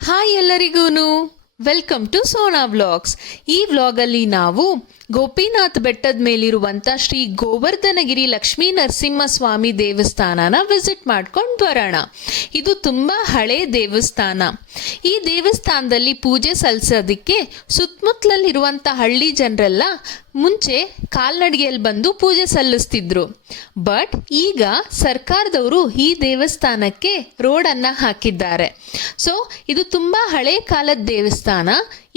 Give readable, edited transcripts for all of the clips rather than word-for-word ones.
Hi ಎಲ್ಲರಿಗೂನು welcome to Sona vlogs. ಈ ವ್ಲಾಗಲ್ಲಿ ನಾವು ಗೋಪಿನಾಥ್ ಬೆಟ್ಟದ ಮೇಲಿರುವಂಥ ಶ್ರೀ ಗೋವರ್ಧನಗಿರಿ ಲಕ್ಷ್ಮೀ ನರಸಿಂಹಸ್ವಾಮಿ ದೇವಸ್ಥಾನನ ವಿಸಿಟ್ ಮಾಡ್ಕೊಂಡು ಬರೋಣ. ಇದು ತುಂಬ ಹಳೆ ದೇವಸ್ಥಾನ. ಈ ದೇವಸ್ಥಾನದಲ್ಲಿ ಪೂಜೆ ಸಲ್ಲಿಸೋದಕ್ಕೆ ಸುತ್ತಮುತ್ತಲಲ್ಲಿರುವಂಥ ಹಳ್ಳಿ ಜನರೆಲ್ಲ ಮುಂಚೆ ಕಾಲ್ನಡಿಗೆಯಲ್ಲಿ ಬಂದು ಪೂಜೆ ಸಲ್ಲಿಸ್ತಿದ್ರು. ಬಟ್ ಈಗ ಸರ್ಕಾರದವರು ಈ ದೇವಸ್ಥಾನಕ್ಕೆ ರೋಡನ್ನು ಹಾಕಿದ್ದಾರೆ. ಸೊ ಇದು ತುಂಬ ಹಳೆ ಕಾಲದ ದೇವಸ್ಥಾನ.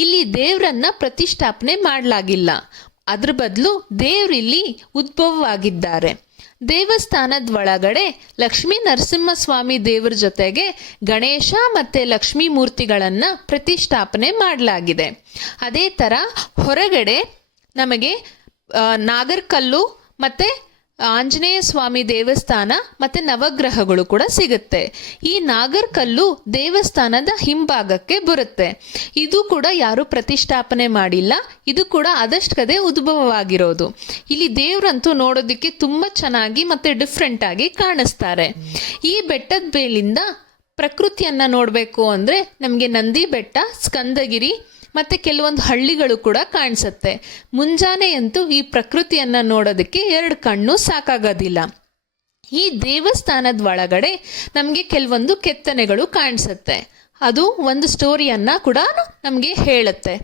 ಇಲ್ಲಿ ದೇವರನ್ನ ಪ್ರತಿಷ್ಠಾಪನೆ ಮಾಡಲಾಗಿಲ್ಲ. ಅದ್ರ ಬದಲು ದೇವರಿಲ್ಲಿ ಉದ್ಭವವಾಗಿದ್ದಾರೆ. ದೇವಸ್ಥಾನದ ಒಳಗಡೆ ಲಕ್ಷ್ಮೀ ನರಸಿಂಹಸ್ವಾಮಿ ದೇವರ ಜೊತೆಗೆ ಗಣೇಶ ಮತ್ತು ಲಕ್ಷ್ಮೀ ಮೂರ್ತಿಗಳನ್ನು ಪ್ರತಿಷ್ಠಾಪನೆ ಮಾಡಲಾಗಿದೆ. ಅದೇ ಥರ ಹೊರಗಡೆ ನಮಗೆ ನಾಗರಕಲ್ಲು ಮತ್ತು ಆಂಜನೇಯ ಸ್ವಾಮಿ ದೇವಸ್ಥಾನ ಮತ್ತು ನವಗ್ರಹಗಳು ಕೂಡ ಸಿಗುತ್ತೆ. ಈ ನಾಗರಕಲ್ಲು ದೇವಸ್ಥಾನದ ಹಿಂಭಾಗಕ್ಕೆ ಬರುತ್ತೆ. ಇದು ಕೂಡ ಯಾರು ಪ್ರತಿಷ್ಠಾಪನೆ ಮಾಡಿಲ್ಲ. ಇದು ಕೂಡ ಅದಷ್ಟೇ ಉದ್ಭವವಾಗಿರೋದು. ಇಲ್ಲಿ ದೇವರಂತೂ ನೋಡೋದಕ್ಕೆ ತುಂಬ ಚೆನ್ನಾಗಿ ಮತ್ತು ಡಿಫ್ರೆಂಟ್ ಆಗಿ ಕಾಣಿಸ್ತಾರೆ. ಈ ಬೆಟ್ಟದ ಮೇಲಿಂದ ಪ್ರಕೃತಿಯನ್ನು ನೋಡಬೇಕು ಅಂದರೆ ನಮಗೆ ನಂದಿ ಬೆಟ್ಟ, ಸ್ಕಂದಗಿರಿ ಮತ್ತು ಕೆಲವೊಂದು ಹಳ್ಳಿಗಳು ಕೂಡ ಕಾಣಿಸುತ್ತೆ. ಮುಂಜಾನೆ ಅಂತೂ ಈ ಪ್ರಕೃತಿಯನ್ನು ನೋಡೋದಕ್ಕೆ 2 ಕಣ್ಣು ಸಾಕಾಗೋದಿಲ್ಲ. ಈ ದೇವಸ್ಥಾನದ ಒಳಗಡೆ ನಮಗೆ ಕೆಲವೊಂದು ಕೆತ್ತನೆಗಳು ಕಾಣಿಸುತ್ತೆ. ಅದು ಒಂದು ಸ್ಟೋರಿಯನ್ನು ಕೂಡ ನಮಗೆ ಹೇಳುತ್ತೆ.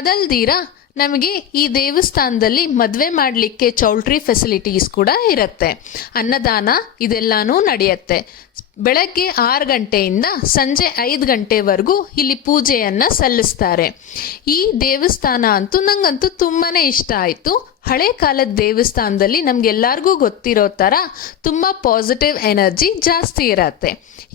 ಅದಲ್ದಿರ ನಮಗೆ ಈ ದೇವಸ್ಥಾನದಲ್ಲಿ ಮದುವೆ ಮಾಡಲಿಕ್ಕೆ ಚೌಲ್ಟ್ರಿ ಫೆಸಿಲಿಟೀಸ್ ಕೂಡ ಇರುತ್ತೆ. ಅನ್ನದಾನ ಇದೆಲ್ಲನೂ ನಡೆಯುತ್ತೆ. ಬೆಳಗ್ಗೆ 6 ಗಂಟೆಯಿಂದ ಸಂಜೆ 5 ಗಂಟೆವರೆಗೂ ಇಲ್ಲಿ ಪೂಜೆಯನ್ನು ಸಲ್ಲಿಸ್ತಾರೆ. ಈ ದೇವಸ್ಥಾನ ಅಂತೂ ನಂಗಂತೂ ತುಂಬಾ ಇಷ್ಟ ಆಯಿತು. ಹಳೆ ಕಾಲದ ದೇವಸ್ಥಾನದಲ್ಲಿ ನಮಗೆಲ್ಲರಿಗೂ ಗೊತ್ತಿರೋ ಥರ ತುಂಬ ಪಾಸಿಟಿವ್ ಎನರ್ಜಿ ಜಾಸ್ತಿ ಇರತ್ತೆ.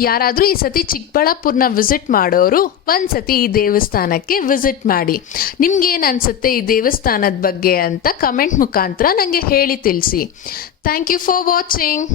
ಯಾರಾದರೂ ಈ ಸತಿ ಚಿಕ್ಕಬಳ್ಳಾಪುರನ ವಿಸಿಟ್ ಮಾಡೋರು ಒಂದು ಸತಿ ಈ ದೇವಸ್ಥಾನಕ್ಕೆ ವಿಸಿಟ್ ಮಾಡಿ. ನಿಮ್ಗೇನು ಅನಿಸುತ್ತೆ ಈ ದೇವಸ್ಥಾನದ ಬಗ್ಗೆ ಅಂತ ಕಮೆಂಟ್ ಮುಖಾಂತರ ನನಗೆ ಹೇಳಿ ತಿಳಿಸಿ. Thank you for watching.